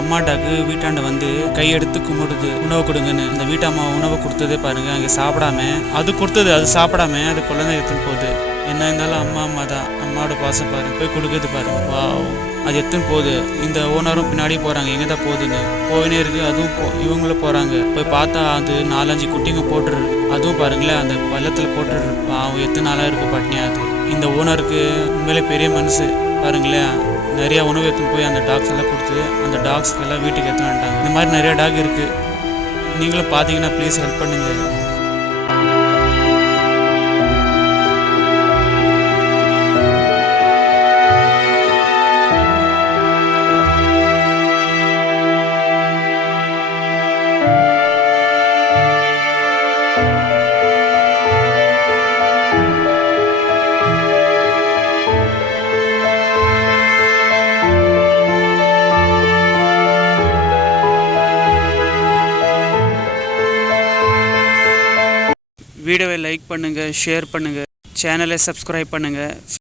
அம்மா டாக்கு வீட்டாண்ட வந்து கையெடுத்து கும்பிடுது உணவு கொடுங்கன்னு. அந்த வீட்டம்மா உணவு கொடுத்ததே பாருங்க, அங்கே சாப்பிடாம அது கொடுத்தது, அது சாப்பிடாம அது குழந்தை எடுத்துன்னு போகுது. என்ன இருந்தாலும் அம்மா தான், அம்மாவோட பாசம் பாருங்க, போய் கொடுக்குறது பாருங்க. வாவ், அது எத்துன்னு போகுது. இந்த ஓனரும் பின்னாடி போகிறாங்க, எங்கே தான் போகுதுன்னு போயினே இருக்குது. அதுவும் இவங்களும் போகிறாங்க. போய் பார்த்தா அது 4-5 குட்டிங்க போட்டுரு. அதுவும் பாருங்களேன், அந்த பள்ளத்தில் போட்டுரு. அவன் எத்தனை நாளாக இருக்கும் பட்னியா. அது இந்த ஓனருக்கு உண்மையிலே பெரிய மனசு பாருங்களேன். நிறையா உணவு எடுத்துன்னு போய் அந்த டாக்ஸ் எல்லாம் கொடுத்து அந்த டாக்ஸ்க்கு எல்லாம் வீட்டுக்கு எடுத்துன்னு வந்துட்டாங்க. இந்த மாதிரி நிறைய டாக் இருக்குது. நீங்களும் பார்த்தீங்கன்னா ப்ளீஸ் ஹெல்ப் பண்ணுங்க. வீடியோவை லைக் பண்ணுங்கள், ஷேர் பண்ணுங்கள், சேனலை சப்ஸ்கிரைப் பண்ணுங்கள்.